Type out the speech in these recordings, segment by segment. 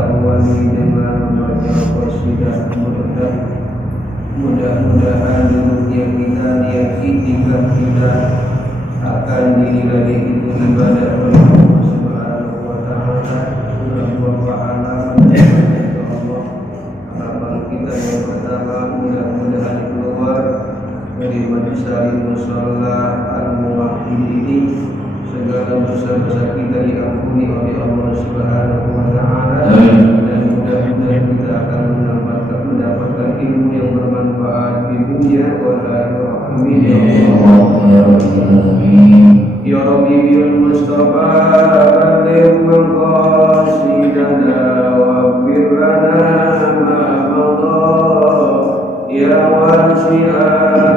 awali dengan membaca qasidah mudah-mudahan niat kita niat itikaf kita akan dinilai itu ibadah oleh Allah Subhanahu wa taala. Sudah berapa halaman dari Allah. Halaman kita yang pertama mudah-mudahan keluar dari majelis musalla al-muwahhid ini segala dosa-dosa kita diampuni oleh Allah Subhanahu wa taala dan mudah-mudahan kita akan mendapatkan ilmu yang bermanfaat di dunia wal akhirah. Amin ya Rabbi bil Mustafa baligh maqasidana wa birrana ma madha ya wasi'al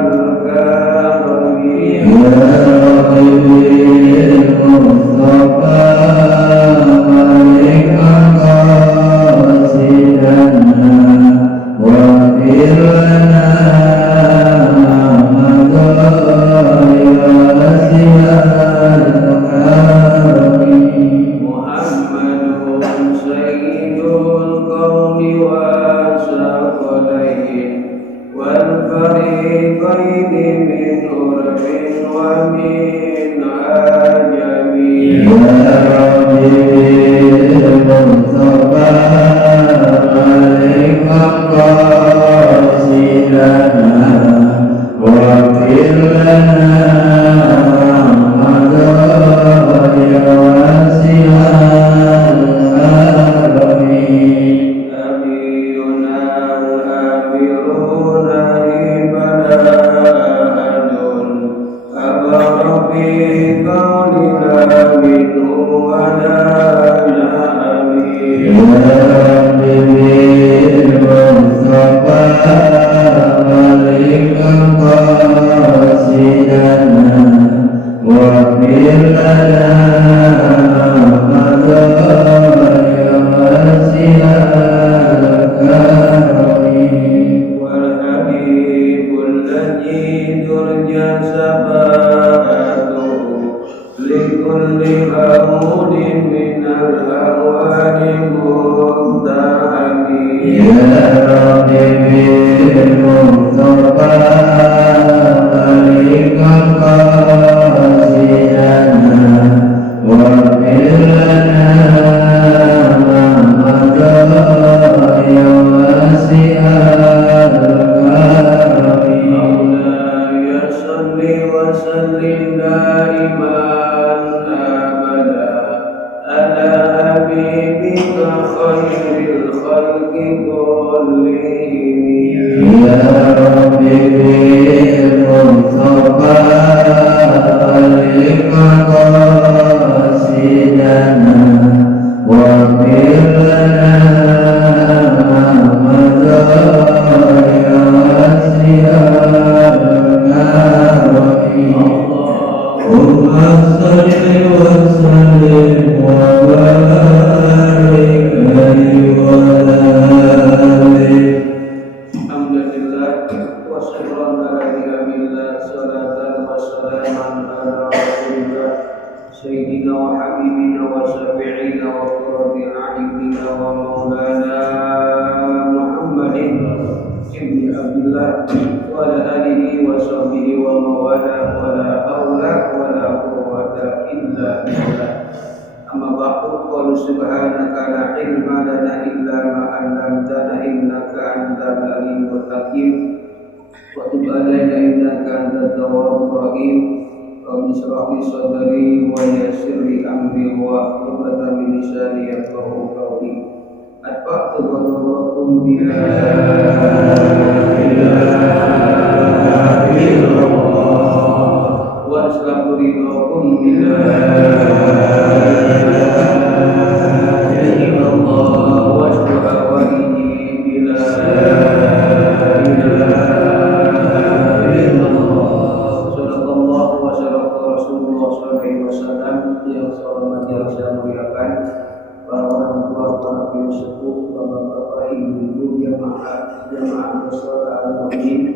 karami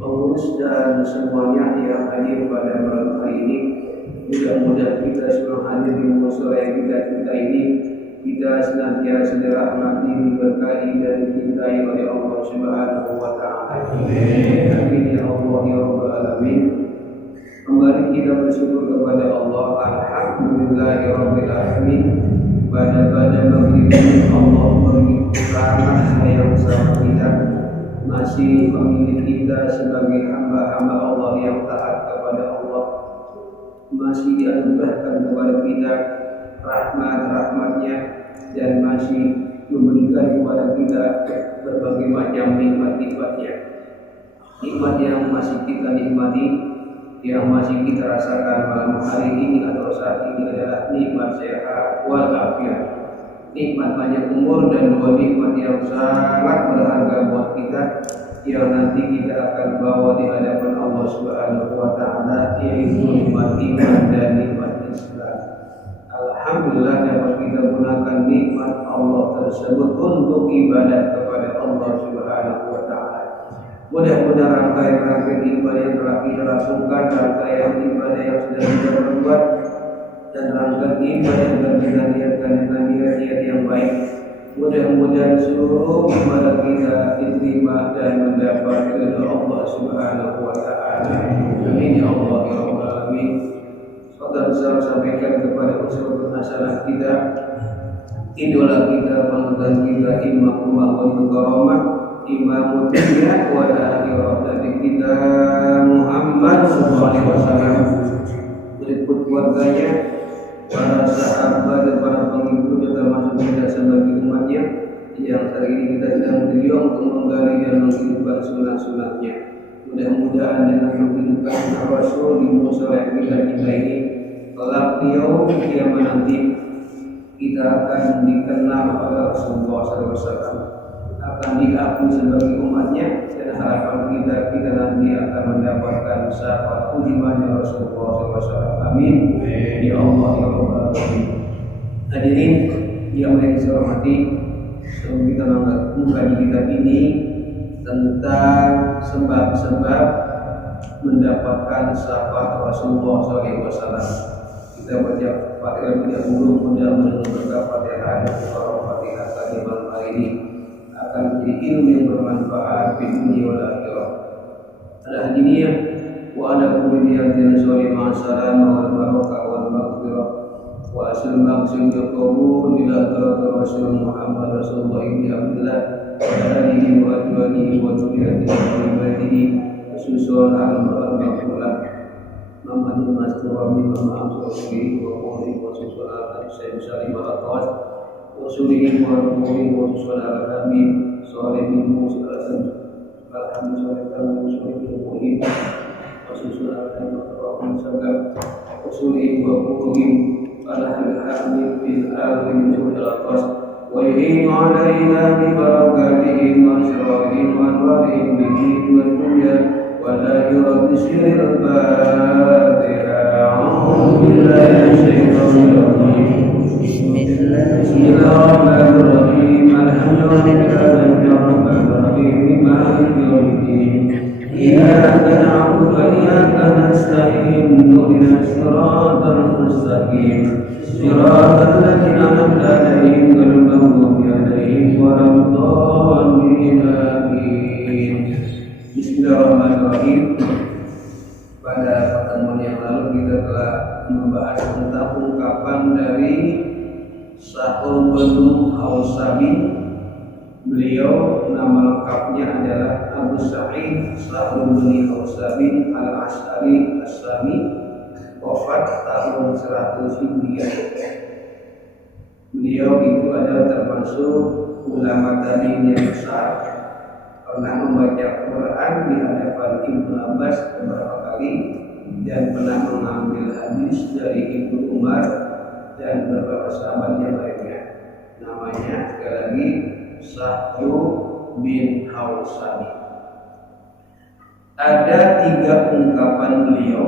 pengurus dan semuanya yang hadir pada malam hari ini. Mudah-mudahan kita semua hadir di musyawarah kita ini kita senantiasa dirahmati, diberkahi dan dicintai oleh Allah Subhanahu wa taala. Amin ya Allah ya rabbal alamin. Kembali kita bersyukur kepada Allah, alhamdulillahirabbil alamin. Pada memberi Allah begitu ramah sayang sama kita, masih memilih kita sebagai hamba-hamba Allah yang taat kepada Allah, masih dianugerahkan kepada kita rahmat-rahmatnya, dan masih memberikan kepada kita berbagai macam nikmat-nikmatnya. Nikmat yang masih kita nikmati, yang masih kita rasakan malam hari ini atau saat ini adalah nikmat sehat walafiat, nikmat panjang umur, dan dua nikmat yang sangat berharga buat kita yang nanti kita akan bawa di hadapan Allah Subhanahu wa taala, yaitu nikmat iman dan nikmat Islam. Alhamdulillah dapat kita gunakan nikmat Allah tersebut untuk ibadah kepada Allah Subhanahu wa taala. Mudah-mudahan rangkaian ibadah yang telah kita lakukan, rangkaian ibadah yang sudah kita perbuat, dan rangkaian ibadah yang telah kita niatkan dengan niat yang baik, mudah-mudahan seluruh ibadah kita diterima dan mendapat ridha Allah Subhanahu wa taala. Amin ya Allah ya rabbal alamin. Saudara saya sampaikan kepada unsur hasanah kita, idola kita, panutan kita, imam wal karamah, imam dunia wal akhirah, dari kita Muhammad sallallahu alaihi wasallam, berikut keluarganya, para sahabat dan para pengikutnya, termasuk kita sebagai umatnya yang hari ini kita sedang berjuang untuk menggali dan menghidupkan sunnah-sunnahnya. Mudah-mudahan dengan menghidupkan Rasul di musola kita ini, kelak di yaum kiamat nanti kita akan dikenal oleh Rasulullah SAW, akan diakui sebagai umatnya, dan harapan kita nanti akan mendapatkan syafaat ujian Rasulullah SAW. Amin ya Allah ya rabbal alamin. Hadirin yang saya hormati, sebelum kita mengkaji kitab ini tentang sebab-sebab mendapatkan syafaat Rasulullah SAW, kita baca Fatihah dahulu, mudah-mudahan berkah Fatihah dan Fatihah tadi malam hari ini akan menjadi ilmu yang bermanfaat di dunia wal akhirah. Al-hadiniyah wa ala kulli niyatin shalihah salam wal barakah wal maghfirah wa asal maqsid qabul ila Rasul Muhammad Rasulullah ibn Abdullah wa alihi wa azwajihi wa dzurriyyatihi wa ibadihi khususan al-maghfirah Muhammad Mastur bin Muhammad Rasulullah wa qawli wa sallallahu alaihi wasallam wa sulihi wa qawli wa sallallahu alaihi salih bin Musa alhamdulillah wa sulihi wa sallallahu alaihi wasallam wa sulihi wa qawli alhamdulillah bil alamin min al-qas wa yuhinu alaina bi barakatihim wa syarihim wa anwarihim bi wa dunya wa la yurad sirril Fatihah. A'udzu billahi minasyaitonir rajim. Bismillahirrahmanirrahim. Alhamdulillahi rabbil alamin. Maliki yaumiddin. Iyyaka na'budu wa iyyaka nasta'in. Ihdinas siratal mustaqim. Siratal ladzina an'amta 'alaihim ghairil maghdubi 'alaihim waladdallin. Amin. Bismillahirrahmanirrahim. Pada pertemuan yang lalu kita telah membahas tentang ungkapan dari Sahl bin Hausabi. Beliau nama lengkapnya adalah Abu Sa'id Sahl bin Hausabi al-Asy'ari as-Sami, wafat tahun 100 Hijriah. Beliau itu adalah termasuk ulama tabi'in yang besar, pernah membaca Quran di hadapan Ibnu Abbas beberapa kali, dan pernah mengambil hadis dari Ibnu Umar dan beberapa sahabat yang lainnya. Namanya sekali lagi Sahl bin Hausabi. Ada 3 ungkapan beliau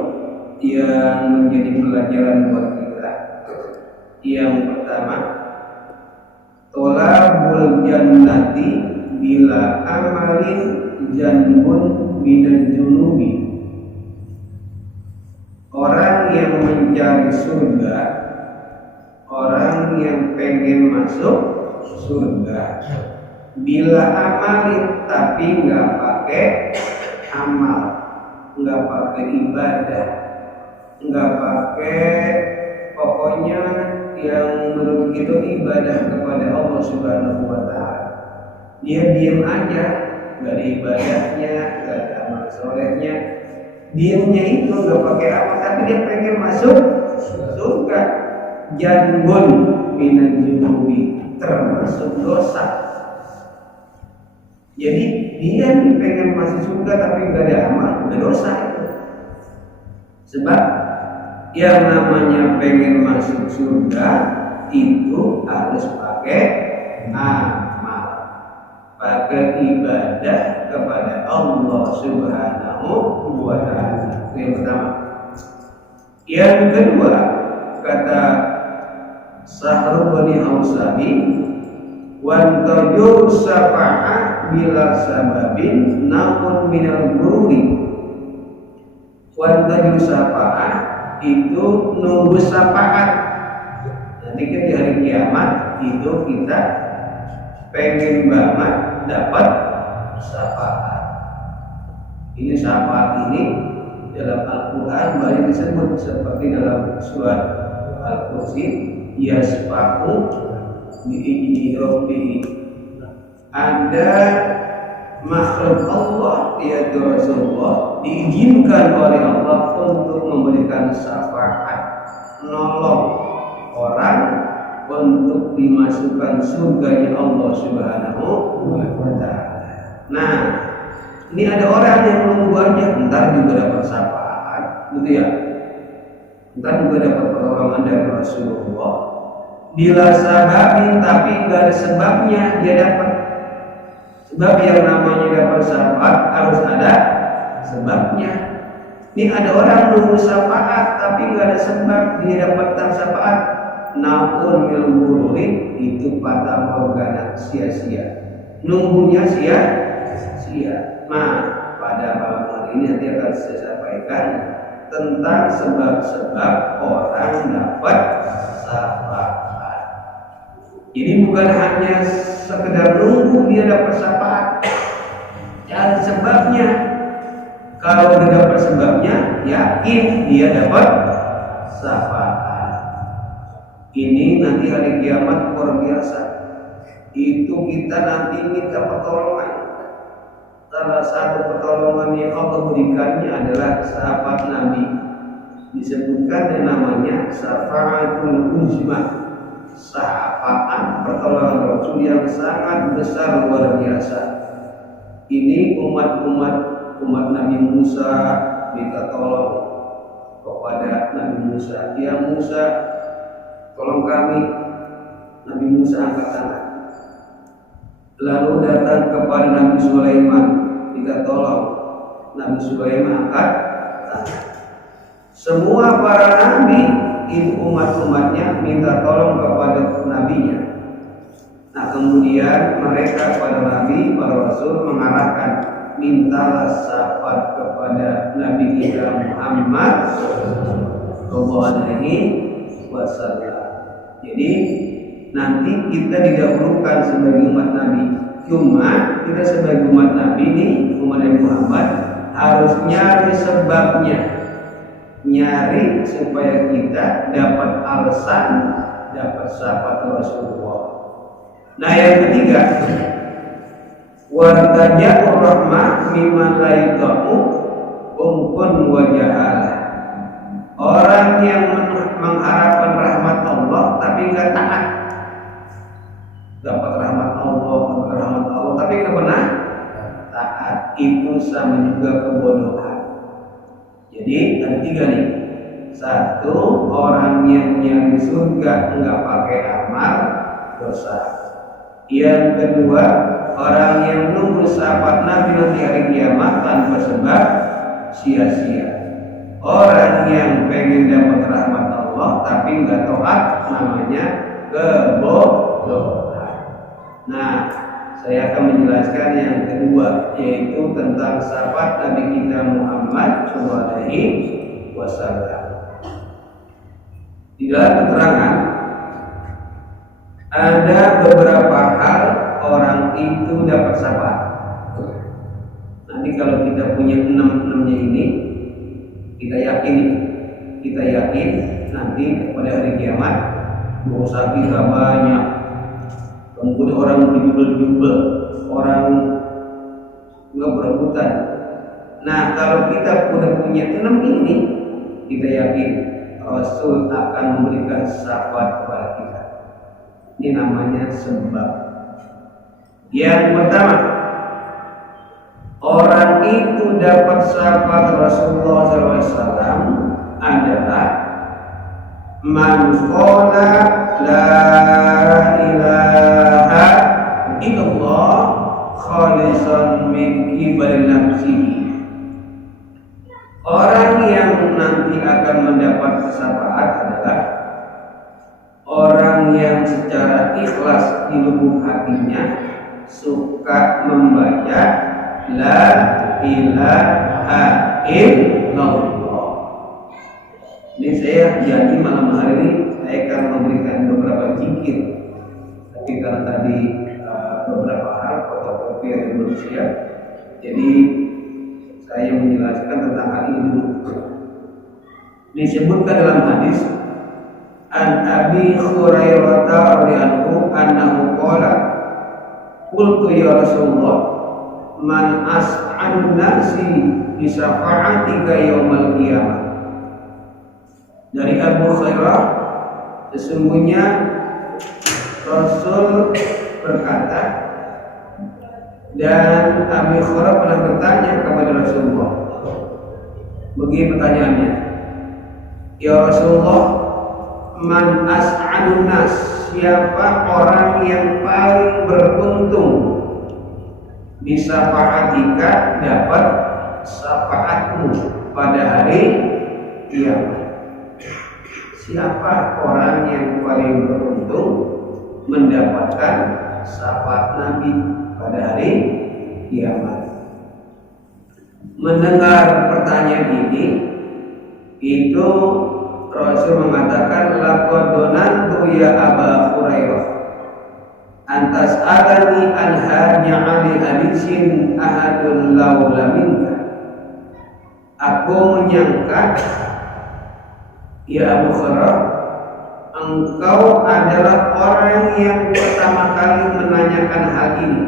yang menjadi pelajaran buat kita. Yang pertama, tolabul jannati bila amalin janbun minan junubi. Orang yang mencari surga, orang yang pengen masuk surga. Bila amalin tapi nggak pakai amal, nggak pakai ibadah, nggak pakai pokoknya yang menurut kita ibadah kepada Allah Subhanahu wa Ta'ala. Dia diam aja, nggak ada ibadahnya, nggak ada amal solehnya. Diamnya itu nggak pakai amal, tapi dia pengen masuk surga. Janbun minan junubi, termasuk dosa. Jadi dia pengen masuk surga tapi nggak ada amal, udah dosa itu. Sebab yang namanya pengen masuk surga itu harus pakai amal, pakai ibadah kepada Allah Subhanahu wa Ta'ala. Itu yang pertama. Yang kedua, kata Sahrul Bani Ausabi, wan tajur syafa'ah bila sababin namun minal gururi. Wan tajur syafa'ah itu nunggu syafaat. Nanti kan di hari kiamat itu kita pengen banget dapat syafaat. Ini syafaat ini dalam Al-Quran banyak disebut, seperti dalam surat Al-Qursi, yasfa'u bi'izni rabbihi. Ada makhluk Allah yaitu Rasulullah diizinkan oleh Allah untuk memberikan syafaat, nolong orang untuk dimasukkan surganya Allah Subhanahu wa Ta'ala. Nah, ini ada orang yang nunggu aja, ntar juga dapat syafaat, gitu ya. Ntar juga dapat pertolongan dari Rasulullah. Bila sababin tapi nggak ada sebabnya dia dapat. Sebab yang namanya dapat syafaat harus ada sebabnya. Ini ada orang nunggu syafaat tapi nggak ada sebab dia dapat syafaat. Namun milburulin itu patah morgana, sia-sia. Nunggunya sia-sia. Nah, pada malam hari ini nanti akan saya sampaikan tentang sebab-sebab orang dapat syafaat. Jadi bukan hanya sekedar nunggu dia dapat syafaat, cari sebabnya. Kalau dia dapat sebabnya, yakin dia dapat syafaat. Ini nanti hari kiamat luar biasa. Itu kita nanti minta pertolongan. Salah satu pertolongan yang Allah berikannya adalah sahabat Nabi. Disebutkan yang namanya syafaatul uzma. Syafaat pertolongan Rasul yang sangat besar, luar biasa. Ini umat Nabi Musa minta tolong kepada Nabi Musa. Ya Musa, tolong kami. Nabi Musa angkat tangan. Lalu datang kepada Nabi Sulaiman minta tolong. Nabi Sulaiman angkat tangan. Semua para nabi itu umat-umatnya minta tolong kepada nabinya. Nah, kemudian mereka para nabi, para rasul mengarahkan, mintalah syafaat kepada Nabi kita Muhammad sallallahu alaihi wasallam. Jadi nanti kita didahulukan sebagai umat nabi. Cuma kita sebagai umat nabi ini, umat Nabi Muhammad, harus nyari sebabnya. Nyari supaya kita dapat alasan, dapat syafaat Rasulullah. Nah, yang ketiga, wartaja'ur rahmah mimman la yutamu umpun wa jahalah. Orang yang mengharapkan rahmat Allah tapi enggak taat. Dapat rahmat Allah tapi enggak pernah taat, itu sama juga kebodohan. Jadi ada tiga nih. Satu, orang yang nyari surga enggak pakai amal, dosa. Yang kedua, orang yang nunggu syafaat Nabi nanti hari kiamat tanpa sebab, sia-sia. Orang yang pengen dapat rahmat Allah tapi enggak taat, namanya kebodohan. Nah, saya akan menjelaskan yang kedua, yaitu tentang syafaat Nabi kita Muhammad sallallahu alaihi wasallam. Di dalam keterangan ada beberapa hal orang itu dapat syafaat. Nanti kalau kita punya enamnya ini, kita yakin nanti pada hari kiamat dosa kita banyak, kemudian orang berjubel-jubel, orang nggak berebutan. Nah, kalau kita udah punya 6 ini, kita yakin Rasul akan memberikan syafaat kepada kita. Ini namanya sebab. Yang pertama, orang itu dapat syafaat Rasulullah SAW adalah man qala la ilaha illallah khalisan min qibali nafsihi. Orang yang nanti akan mendapat syafaat adalah orang yang secara ikhlas di lubuk hatinya suka membaca la ilaha illallah. Ini saya janji malam hari ini saya akan memberikan beberapa zikir. Tapi karena tadi beberapa hal fotokopi yang belum siap, jadi saya menjelaskan tentang hal ini dulu. Disebutkan dalam hadis An Abi Hurairah radhiyallahu anhu qala qultu ya Rasulullah man as'an nasi bi syafa'atika yaumal qiyamah. Dari Abu Hurairah, sesungguhnya Rasul berkata, dan Abu Hurairah pernah bertanya kepada Rasulullah. Begini pertanyaannya, ya Rasulullah, man as'adun nas, siapa orang yang paling beruntung bisa syafaatika, dapat syafaatmu pada hari kiamat. Siapa orang yang paling beruntung mendapatkan syafaat Nabi pada hari kiamat? Mendengar pertanyaan ini, itu Rasul mengatakan, laqad donantu ya Aba Hurairah antas adani an hanya ali hadisin ahadun laula minka. Aku menyangka, ya Abu Hurairah, engkau adalah orang yang pertama kali menanyakan hal ini.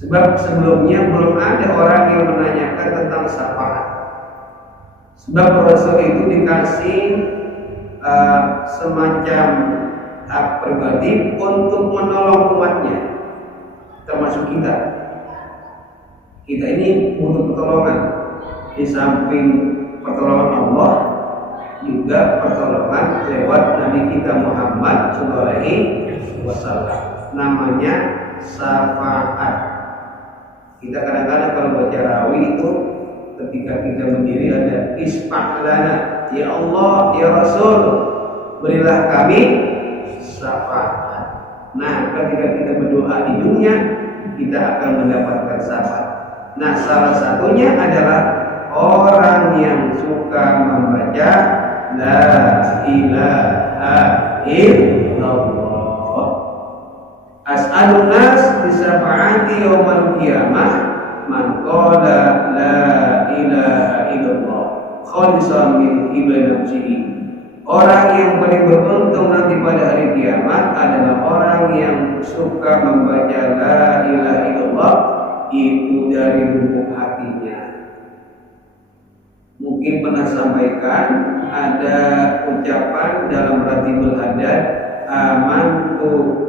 Sebab sebelumnya belum ada orang yang menanyakan tentang syafaat. Sebab Rasul itu dikasih semacam hak pribadi untuk menolong umatnya, termasuk kita. Kita ini butuh pertolongan. Di samping pertolongan Allah, juga pertolongan lewat Nabi kita Muhammad SAW. Namanya syafaat. Kita kadang-kadang kalau baca rawi itu, ketika kita berdiri ada isfah lana, ya Allah, ya Rasul, berilah kami syafaat. Nah, ketika kita berdoa di dunia, kita akan mendapatkan syafaat. Nah, salah satunya adalah orang yang suka membaca la ilaha illallah. As'alun nas bisyafaati yaumal qiyamah man qala la ilaha illallah khalisan min qibali nafsihi. Orang yang paling beruntung nanti pada hari kiamat adalah orang yang suka membaca la ilaha illallah itu dari lubuk hatinya. Mungkin pernah sampaikan ada ucapan dalam Ratibul Hadad, amantu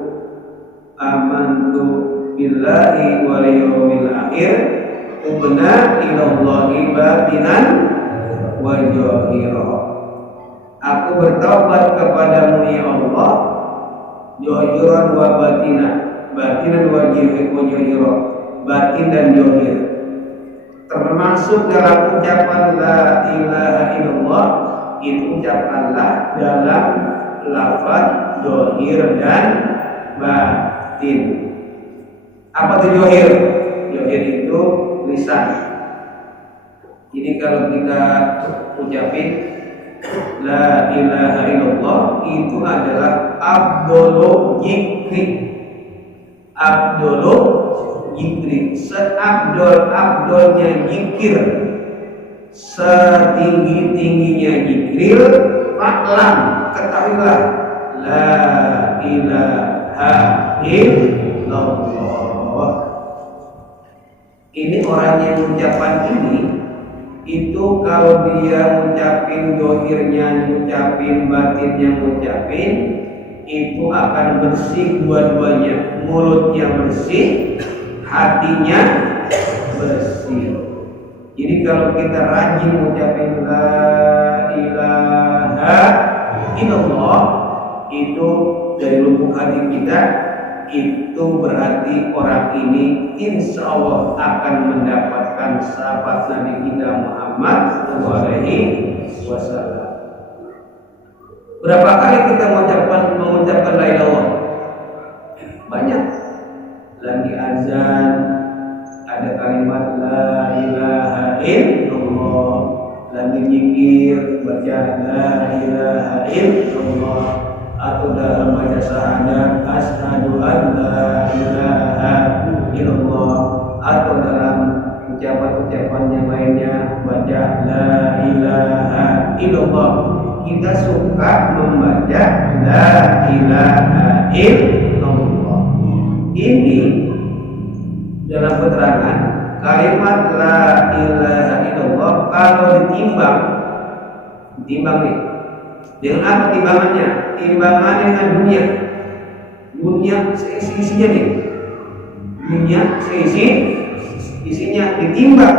billahi wal yawmil akhir ubna ilallahi batinan wa zahira. Aku bertaubat kepadamu ya Allah, zahiran wa batinan, batinan wa zahira, batin dan zahir. Termasuk dalam ucapan la ilaha illallah, itu ucapanlah dalam lafaz zahir dan batin. Apa itu zahir? Zahir itu lisan. Jadi kalau kita ucapin La ilaha illallah itu adalah abdulu zikri. Abdulu zikri, seabdol-abdolnya zikir, setinggi-tingginya zikir, fa'lam, ketahuilah la ilaha illallah. Ini orang yang ucapan ini itu kalau dia ngucapin dohirnya, ngucapin batinnya, ngucapin itu akan bersih dua-duanya, mulutnya bersih, hatinya bersih. Jadi kalau kita rajin ngucapin la ilaha illallah itu dari lubuk hati kita, itu berarti orang ini insya Allah akan mendapatkan sahabat Nabi kita Muhammad SAW. Berapa kali kita mengucapkan la ilaha? Banyak. Lagi azan ada kalimat la ilaha illallah, lagi zikir baca la ilaha illallah, atau dalam baca syahadat asyhadu an la ilaha illallah, atau dalam ucapan-ucapan yang lainnya baca la ilaha illallah. Kita suka membaca la ilaha illallah. Ini dalam keterangan kalimat la ilaha illallah kalau ditimbang nih. Dengan apa timbangannya? Timbangannya dengan dunia. Dunia seisi-isinya nih. Dunia isinya ditimbang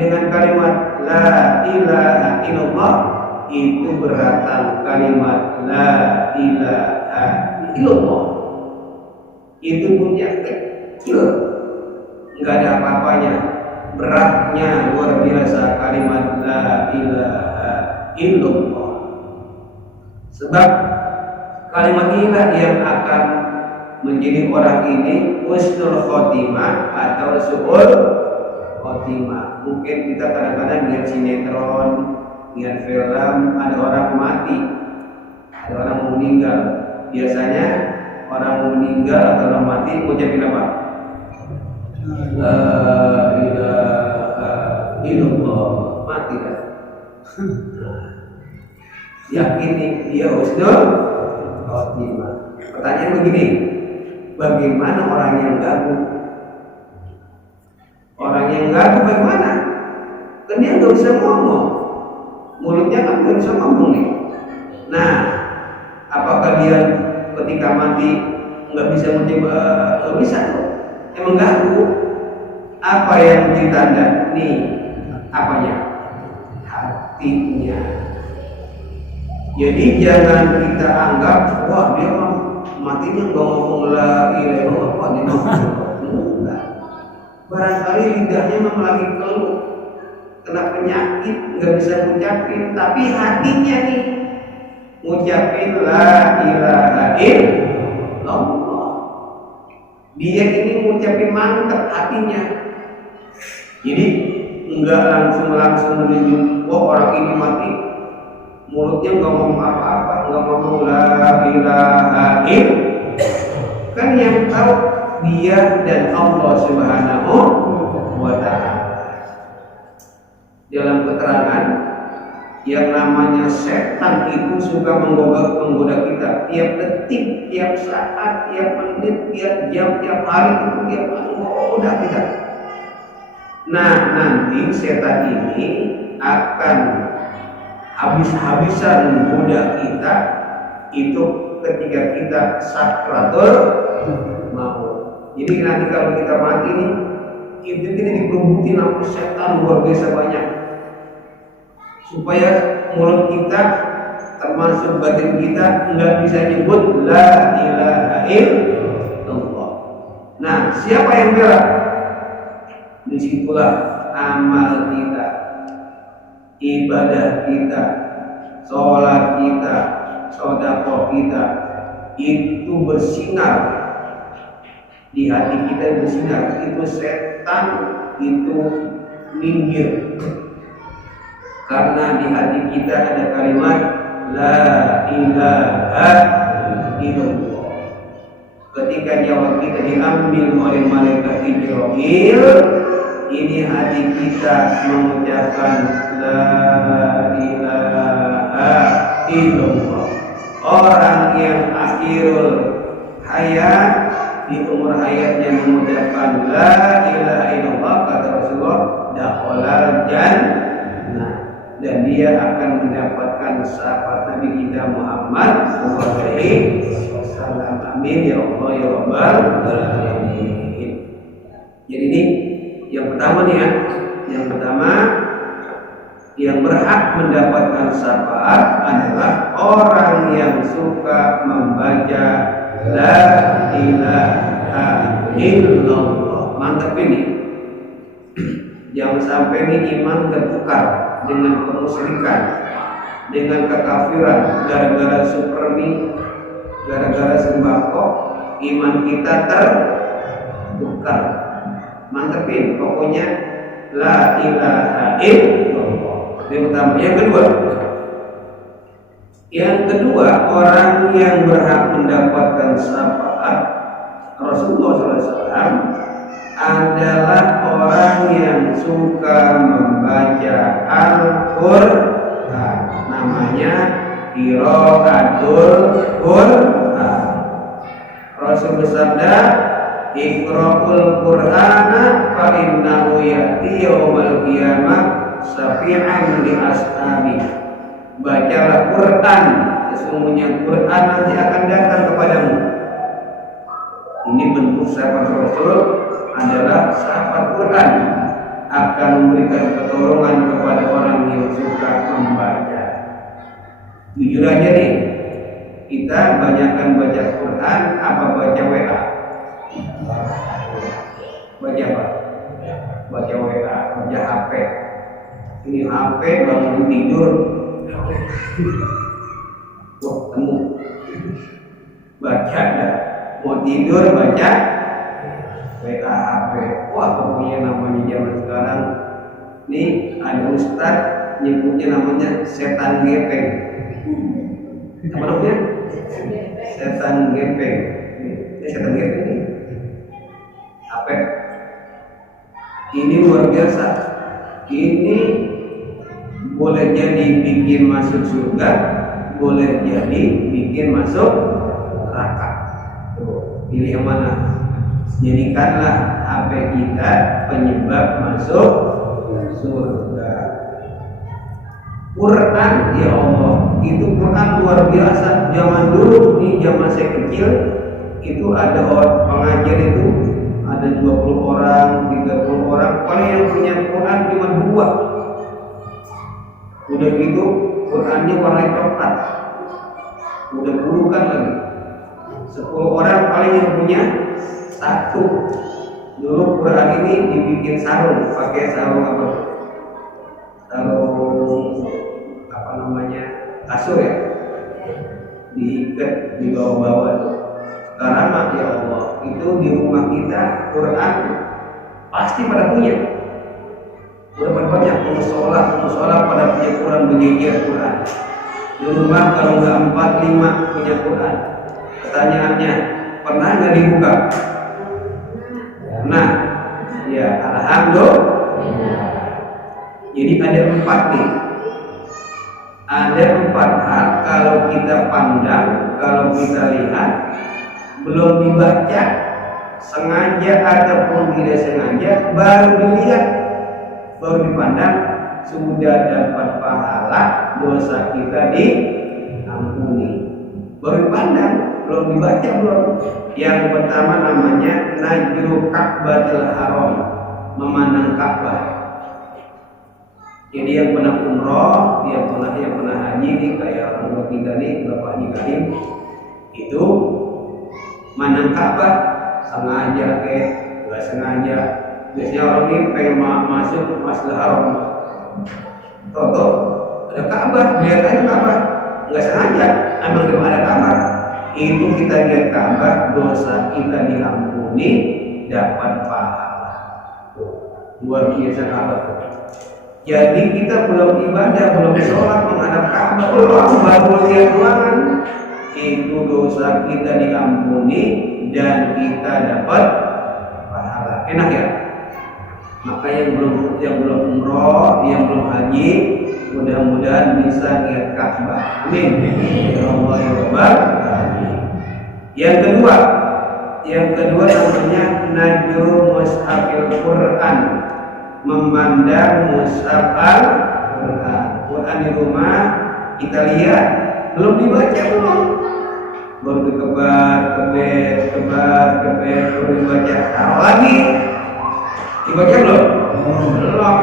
dengan kalimat la ilaha illallah, itu beratan kalimat la ilaha illallah. Itu dunia kecil, nggak ada apa-apanya. Beratnya luar biasa kalimat la ilaha illallah. Sebab kalimat inilah yang akan menjadi orang ini husnul khotimah atau su'ul khotimah. Mungkin kita kadang-kadang lihat sinetron, lihat film, ada orang mati, ada orang meninggal. Biasanya orang meninggal atau orang mati ucapin apa? La ilaha illallah. Mati kan? Yakin nih dia husnul khotimah. Pertanyaan begini, bagaimana orang yang gagu? Orang yang gagu bagaimana? Kan dia nggak bisa ngomong, mulutnya kan nggak bisa ngomong nih. Nah, apakah dia ketika mati nggak bisa mencoba? Nggak bisa tuh. Emang gagu. Apa yang ditanda nih? Apanya? Hatinya. Jadi jangan kita anggap wah dia matinya nggak ngomong la ilaha illallah, kok dia enggak. Barangkali lidahnya memang lagi keluh, kena penyakit, nggak bisa ngucapin, tapi hatinya nih ngucapin la ilaha illallah. Dia ini ngucapin mantap hatinya. Jadi enggak langsung menunjuk wah orang ini mati, mulutnya nggak ngomong apa-apa, nggak ngomong la ilaha illallah. Kan yang tahu dia dan Allah Subhanahu wa ta'ala. Dalam keterangan, yang namanya setan itu suka menggoda kita tiap detik, tiap saat, tiap menit, tiap jam, tiap hari, itu dia menggoda kita. Nah, nanti setan ini akan habis-habisan menggoda kita itu ketika kita sakratul maut. Jadi nanti kalau kita mati nih, itu kita dikerubutin sama setan luar biasa banyak, supaya mulut kita termasuk batin kita nggak bisa nyebut la ilaha illallah. Nah, siapa yang bela? Disitulah amal kita, ibadah kita, sholat kita, sedekah kita itu bersinar di hati kita, bersinar. Itu setan itu minggir. Karena di hati kita ada kalimat la ilaha illallah. Ketika nyawa kita diambil oleh malaikat Jibril, ini hati kita mengucapkan la ilaha illallah. Orang yang akhirul hayat di umur hayatnya mengucapkan la ilaha illallah, kata Rasulullah, dakhalal jannah, dan dia akan mendapatkan syafaat Nabi kita Muhammad sallallahu alaihi wasallam. Amin ya Allah ya rabbal alamin. Jadi ini yang pertama nih ya. Yang pertama, yang berhak mendapatkan syafaat adalah orang yang suka membaca la ilaha illallah. Mantap ini. Jangan sampai ini iman tertukar dengan kemusyrikan, dengan kekafiran, gara-gara supermi, gara-gara sembako, iman kita tertukar. Mantepin, pokoknya la ilaha illallah. Yang pertama. Yang kedua, orang yang berhak mendapatkan syafaat Rasulullah SAW adalah orang yang suka membaca Al-Quran. Namanya qiraatul Quran. Rasul bersabda, Iqra'ul Qur'ana fa innahu ya'ti yaumal qiyamah syafi'an li ashabi. Bacalah Quran, sesungguhnya Quran nanti akan datang kepadamu. Ini bentuk syafaat Rasul adalah syafaat Quran, akan memberikan pertolongan kepada orang yang suka membaca. Jujur aja nih, kita banyakkan baca Quran apa baca WA? Baca apa? Baca WA, baca HP. Ini HP bangun tidur, wah temu, baca dah. Mau tidur baca WA HP. Wah pokoknya namanya zaman sekarang nih ada ustaz nyebutnya namanya setan gepeng. Apa namanya? Setan gepeng. Ini setan gepeng nih. Apa? Ini luar biasa. Ini boleh jadi bikin masuk surga, boleh jadi bikin masuk neraka. Pilih yang mana? Jadikanlah HP kita penyebab masuk surga. Quran, ya Allah, itu Quran luar biasa. Zaman dulu, di zaman saya kecil, itu ada orang pengajar itu ada 20 orang, 30 orang. Paling yang punya Quran cuma 2. Udah gitu Qurannya warna coklat. Udah puluhan lagi. 10 orang paling yang punya 1. Dulu Quran ini dibikin sarung, pakai sarung apa? Sarung apa namanya? Kasur ya. Diikat di bawah-bawah. Sekarang ya Allah, itu di rumah kita Quran pasti pada punya. Udah banyak musola pada punya Quran, berjejer Quran. Di rumah kalau nggak 4-5 punya Quran. Pertanyaannya, pernah nggak dibuka? Nah, ya alhamdulillah. Jadi ada 4 nih. Ada 4 hal kalau kita pandang, kalau kita lihat, belum dibaca, sengaja ataupun tidak sengaja, baru dilihat, baru dipandang, sudah dapat pahala, dosa kita diampuni. Baru dipandang, belum dibaca belum. Yang pertama namanya Najru Ka'batul Haram, memandang Ka'bah. Jadi yang pernah umroh, yang pernah haji nih, kayak orang tua kita nih, Bapak Haji Karim, itu mandang Ka'bah, sengaja nggak sengaja. Biasanya orang ini pengen masuk ke Masjidil Haram, toto ada Ka'bah, lihat aja Ka'bah, nggak sengaja, emang belum ada Ka'bah. Itu kita lihat Ka'bah, dosa kita diampuni, dapat pahala. Luar biasa Ka'bah. Jadi kita belum ibadah, belum sholat menghadap Ka'bah, belum baru lihat ruangan, itu dosa kita diampuni dan kita dapat pahala. Enak ya? Maka yang belum umroh, yang belum haji, mudah-mudahan bisa lihat Ka'bah. Amin. Ya Allah ya Rabbal alamin. Yang kedua namanya najru mushafil Quran, memandang mushaf Al-Quran. Quran di rumah kita lihat, belum dibaca belum, baru dikebat, baru dibaca, tahu lagi. Dibaca belum? Belum.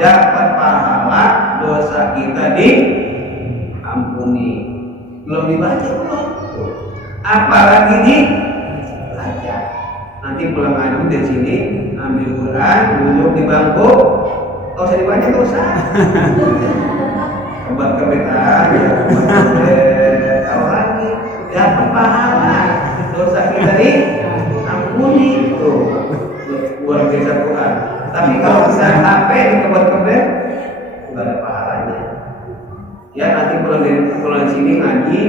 Dapat pahala, dosa kita diampuni. Belum dibaca belum? Apalagi dibaca. Nanti pulang ngaji dari sini, ambil Quran, duduk di bangku, kalau usah dibaca nggak usah. Kebat-kebetan, tahu lagi. Dapat pahala, dosa kita diampuni. Tuh. Luar biasa Quran. Tapi kalau bisa HP dikebet-kebet, nggak ada pahalanya. Ya nanti pulang sini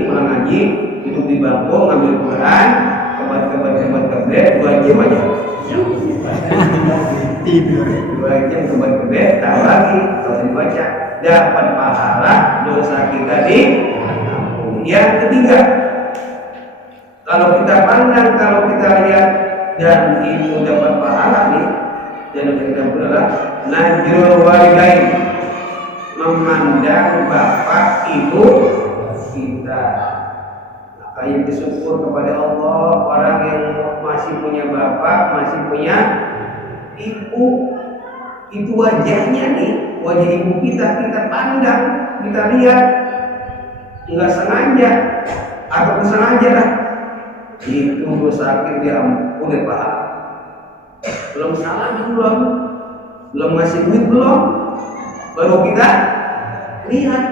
pulang ngaji, duduk di bangku ngambil Quran, kebet-kebet 2 jam aja. Tidur 2 jam kebet-kebet, tahu lagi, kalau dibaca dapat pahala, dosa kita diampuni. Yang ketiga, kalau kita pandang, kalau kita lihat dan itu dapat pahala nih, dan kita adalah najrul walidain, memandang bapak ibu kita. Maka yang bersyukur kepada Allah, orang yang masih punya bapak, masih punya ibu, itu wajahnya nih, wajah ibu kita pandang, kita lihat, nggak sengaja atau sengaja lah, itu dosa kita diampuni pahala. Belum salah belum ngasih duit belum, baru kita lihat.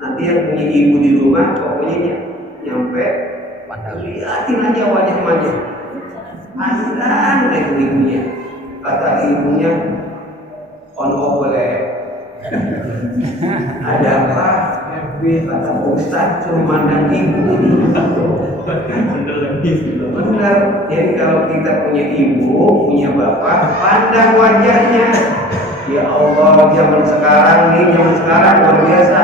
Nanti yang punya ibu di rumah pokoknya nyampe lihatin aja wajah-wajah, pandang itu ibunya. Kata ibunya, on boleh ada apa? Kata Ustaz cuma mandang ibu ini. Benar. Jadi kalau kita punya ibu, punya bapak, pandang wajahnya. Ya Allah, zaman sekarang luar biasa.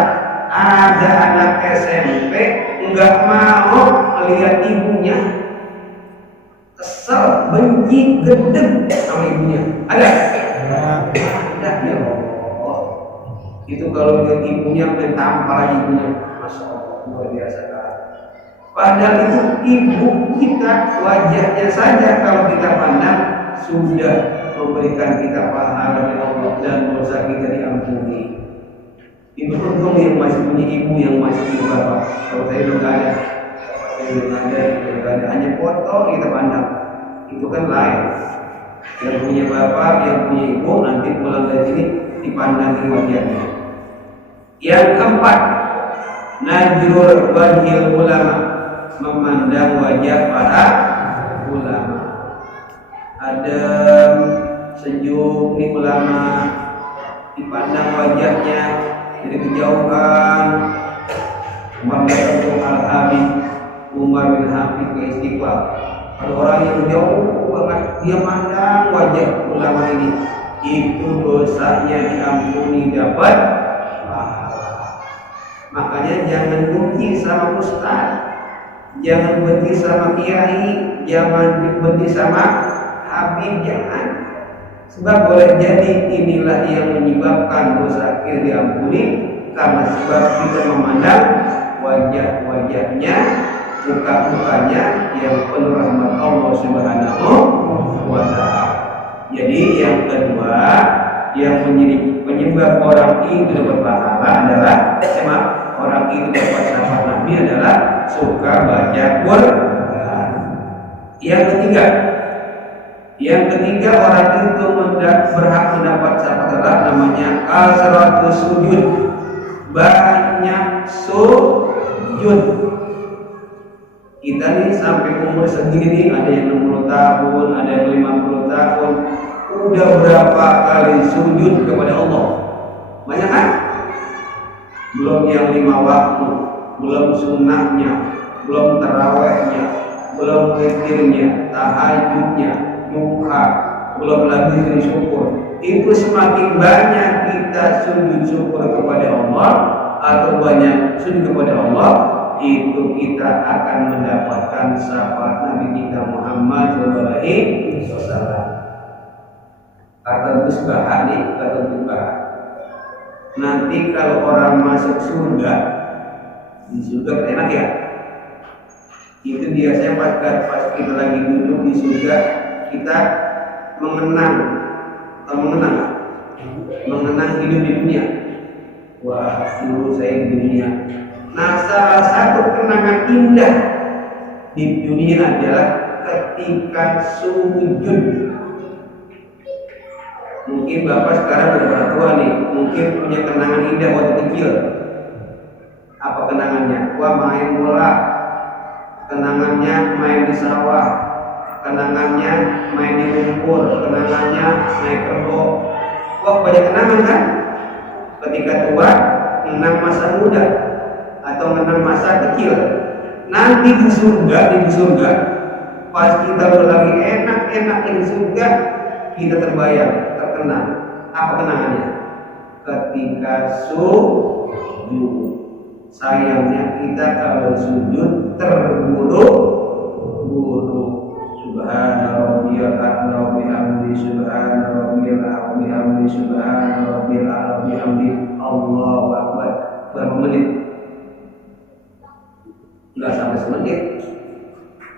Ada anak SMP nggak mau melihat ibunya, kesel, benci, gedeg sama ibunya. Ada ya Allah. Itu kalau lihat ibunya tampar ibunya, masya Allah, luar biasa. Padahal itu ibu kita, wajahnya saja kalau kita pandang sudah memberikan kita pahala dari Allah dan dosa kita diampuni. Itu untung yang masih punya ibu, yang masih punya bapak. Kalau saya belum ada, hanya foto kita pandang, itu kan lain. Yang punya bapak, yang punya ibu, nanti pulang dari sini dipandang wajahnya. Yang keempat, najrul wajhil ulama, memandang wajah para ulama. Ada senyum nih ulama, dipandang wajahnya dari kejauhan. Umar bin Habib ke Istiqlal. Ada orang yang jauh banget, dia pandang wajah ulama ini, itu dosanya diampuni, dapat pahala. Makanya jangan benci sama ustaz, jangan benci sama kiai, jangan benci sama habib, jangan. Sebab boleh jadi inilah yang menyebabkan dosa kita diampuni, karena sebab kita memandang wajah-wajahnya, muka-mukanya yang penuh rahmat Allah Subhanahu wa ta'ala. Jadi yang kedua yang penyebab orang itu dapat pahala adalah orang itu dapat syafaat Nabi adalah suka baca Quran. Yang ketiga orang itu berhak mendapat syafaat adalah namanya kasratus sujud, banyak sujud. Kita nih sampai umur segini nih, ada yang 60 tahun, ada yang 50 tahun, udah berapa kali sujud kepada Allah? Banyak kan? Belum yang 5 waktu, belum sunnahnya, belum tarawehnya, belum witirnya, tahajudnya, duha, belum lagi zikir syukur. Itu semakin banyak kita sujud syukur kepada Allah atau banyak sujud kepada Allah, itu kita akan mendapatkan syafaat Nabi kita Muhammad SAW. Kata Gus Bahar nih, kata Gus Bahar, nanti kalau orang masuk surga, di surga enak ya. Itu biasanya pas kita lagi duduk di surga, kita mengenang hidup di dunia. Wah, dulu saya di dunia. Nah, salah satu kenangan indah di dunia adalah ketika sujud. Mungkin Bapak sekarang udah tua nih, mungkin punya kenangan indah waktu kecil. Apa kenangannya? Wah, main bola. Kenangannya main di sawah. Kenangannya main di lumpur. Kenangannya naik kerbau. Wah, banyak kenangan kan? Ketika tua, mengenang masa muda atau mengenang masa kecil. Nanti di surga, pas kita lagi enak-enak di surga, kita terbayang, terkenang. Apa kenangannya? Ketika sujud. Sayangnya kita kalau sujud terburu-buru. Subhana rabbiyal a'la bihamdi, subhana rabbiyal a'la bihamdi, subhana rabbiyal a'la bihamdi. Allahu akbar. Berapa menit? Enggak sampai semenit.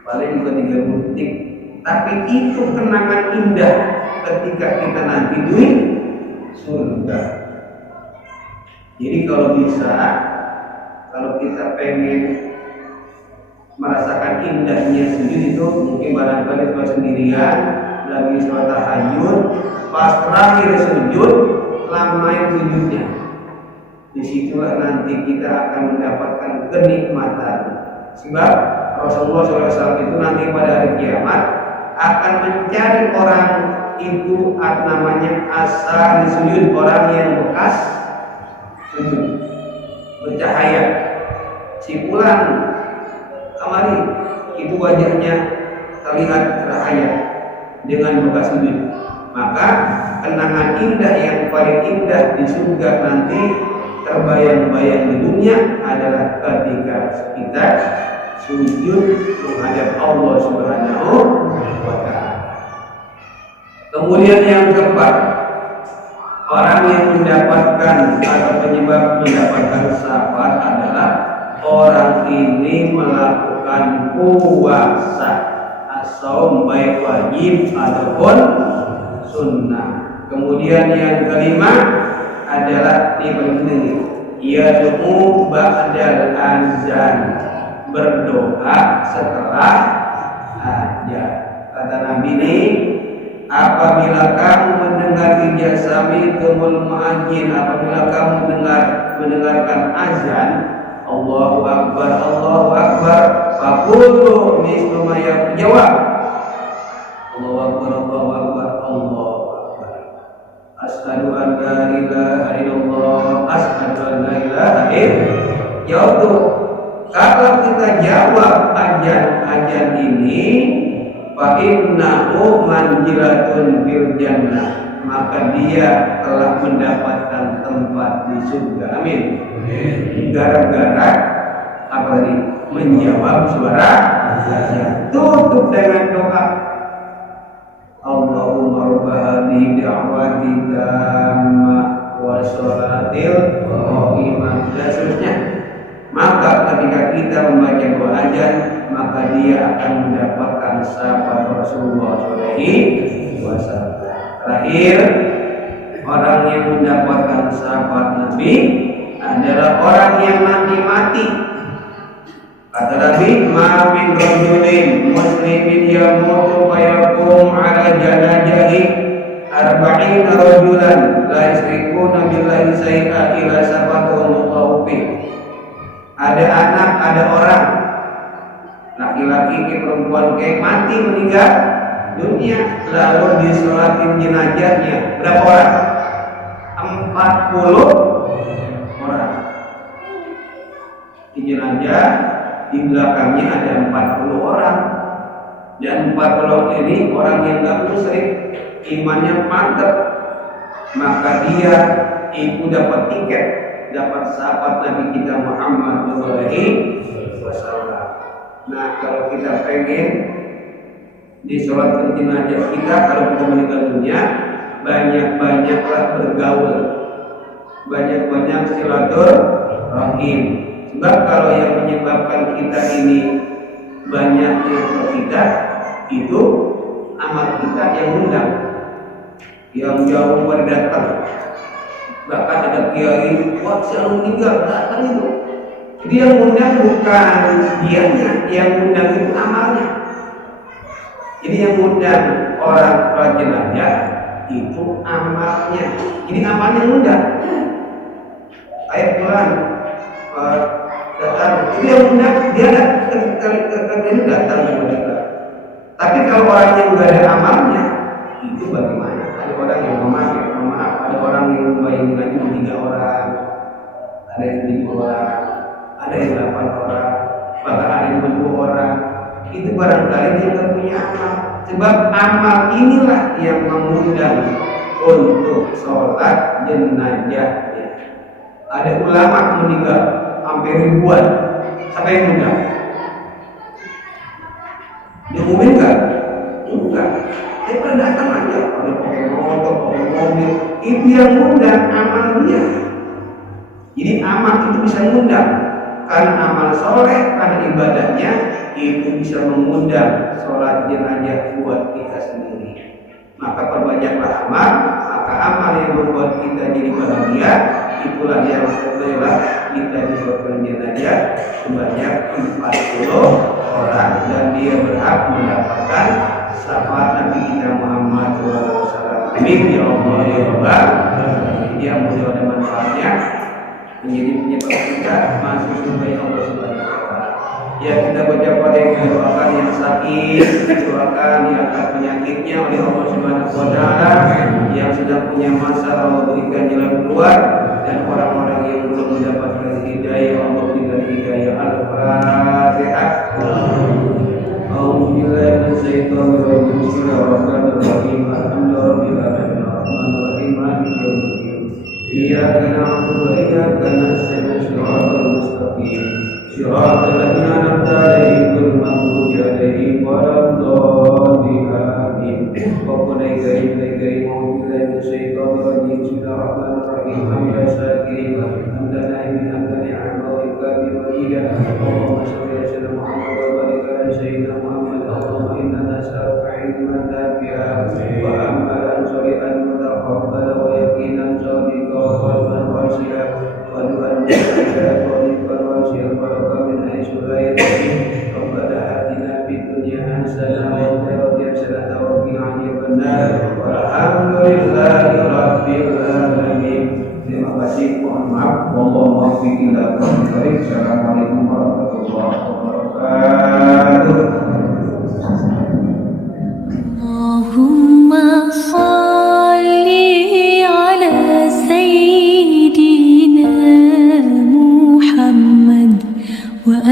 Paling juga 30 detik. Tapi itu kenangan indah ketika kita nanti di surga. Jadi kalau bisa, kalau kita pengen merasakan indahnya sujud itu, mungkin barangkali kalau sendirian lagi sholat tahajud, pas terakhir sujud, lamain sujudnya. Disitulah nanti kita akan mendapatkan kenikmatan. Sebab Rasulullah SAW itu nanti pada hari kiamat akan mencari orang itu namanya asar sujud, orang yang bekas sujud, bercahaya. Si fulan kamari itu wajahnya terlihat cahaya dengan bekas sujud. Maka kenangan indah yang paling indah di surga nanti terbayang-bayang di dunia adalah ketika kita sujud menghadap Allah Subhanahu wa Ta'ala. Kemudian yang keempat, orang yang mendapatkan atau penyebab mendapatkan syafaat adalah orang ini melakukan puasa as-shaum, baik wajib ataupun sunnah. Kemudian yang kelima adalah ini, yad'u ba'dal azan, berdoa setelah azan. Kata Nabi ini, apabila kamu mendengar ijazamitumul muadzin, apabila kamu mendengarkan azan, Allahu akbar, Allahu akbar, faqulu mislu ma jawab. Allahu akbar, Allahu akbar, Allahu akbar. Asyhadu an la ilaha illallah, asyhadu an la ilaha illallah. Yaitu kalau kita jawab azan ini, fa innahu manjilatun fil jannah, maka dia telah mendapatkan tempat di surga. Amin. Gara-gara apa tadi? Menjawab suara azan. Tutup dengan doa, Allahumma rabb hadhihi da'wati tammah wa sholatil qa'imah, dan seterusnya. Maka ketika kita membaca doa azan, maka dia akan mendapatkan syafaat Rasulullah SAW. Terakhir, orang yang mendapatkan syafaat Nabi adalah orang yang nanti mati. Kata Nabi, ma min rajulin muslimin yamutu fayaqum ala janazahi arba'ina rajulan la yusyrikuna billahi syai'a illa safatuhum taufiq. Ada anak, ada orang, laki-laki ke perempuan ke mati, meninggal dunia, lalu disolatin jenazahnya. Berapa orang? 40 orang. Di jenazah di belakangnya ada 40 orang. Dan 40 ini orang yang gak musyrik, imannya mantap, maka dia itu dapat tiket, dapat sahabat Nabi kita Muhammad SAW. Nah, kalau kita pengen di sholat jenazah kita, kalau kita meninggal dunia, banyak-banyaklah bergaul, banyak-banyak silaturahim. Sebab kalau yang menyebabkan kita ini banyaknya kita itu amal kita yang undang, yang jauh pada datang. Bahkan ada kiai, wah selalu meninggal, datang itu. Jadi yang undang bukan dianya, yang undang itu amalnya. Jadi yang undang orang jenazah itu amalnya. Jadi amalnya undang. Ayo pulang, datang. Jadi yang undang dia datang kepada kita. Tapi kalau orang yang nggak ada amalnya, itu bagaimana? Ada orang yang maaf, ada orang yang membayangkan 3 orang, ada yang 5 orang, ada yang 8 orang, bahkan ada yang 20 orang. Itu barangkali dia nggak punya amal. Sebab amal inilah yang mengundang untuk sholat jenazahnya. Ada ulama meninggal hampir ribuan, siapa yang undang? Diumumin nggak? Enggak. Dia datang aja, ada pakai motor, pakai mobil. Itu yang ngundang amal dia. Jadi amal itu bisa mengundang. Karena amal soleh, karena ibadahnya itu bisa mengundang sholat jenazah buat kita sendiri. Maka perbanyaklah amal, maka amal yang membuat kita jadi bahagia, itulah yang setelah kita disolatkan jenazah sebanyak 40 orang, dan dia berhak mendapatkan syafaat Nabi kita Muhammad SAW. Amin ya Allah ya Allah. Dia mudah ada manfaatnya, menjadi penyebab kita masuk surga Allah Subhanahu wa taala. Ya, kita baca pada yang doakan yang sakit, doakan diangkat penyakitnya oleh Allah Subhanahu wa taala, yang sedang punya masalah Allah berikan jalan keluar, dan orang-orang yang belum mendapatkan hidayah Allah berikan hidayah. Al-Fatihah. Alhamdulillah syaitanir rajim. Bismillahirrahmanirrahim. Alhamdulillahirabbil alamin. Arrahmanirrahim. Maliki yaumiddin. Iyyaka na'budu wa iyyaka nasta'in. Shiratal mustaqim. Shiratal ladzina an'amta 'alaihim ghairil maghdubi 'alaihim waladdallin. Amin. Rabbana ighfir lana syaitanir rajim. Bismillahirrahmanirrahim. Hamdan syakirin hamdan na'imin hamdan ni'aman wa ikram wa ida. Allahumma shalli ala sayyidina Muhammad wa barik ala sayyidina Muhammad. Allahumma inna nas'aluka 'ilman nafi'an wa amalan shalihan mutaqabbalan wa yaqinan shadiqan wa qalban khashi'an wa du'an mustajaban wa shirkan wa min haitsu la yadri. Rabbana atina fid dunya hasanah wa fil akhirati hasanah wa qina adzabannar. Walhamdulillahi rabbil alamin. Terima kasih, mohon maaf. Wallahu muwaffiq ila aqwamit thoriq. Assalamualaikum warahmatullahi wabarakatuh. Allahumma salli ala sayyidina Muhammad wa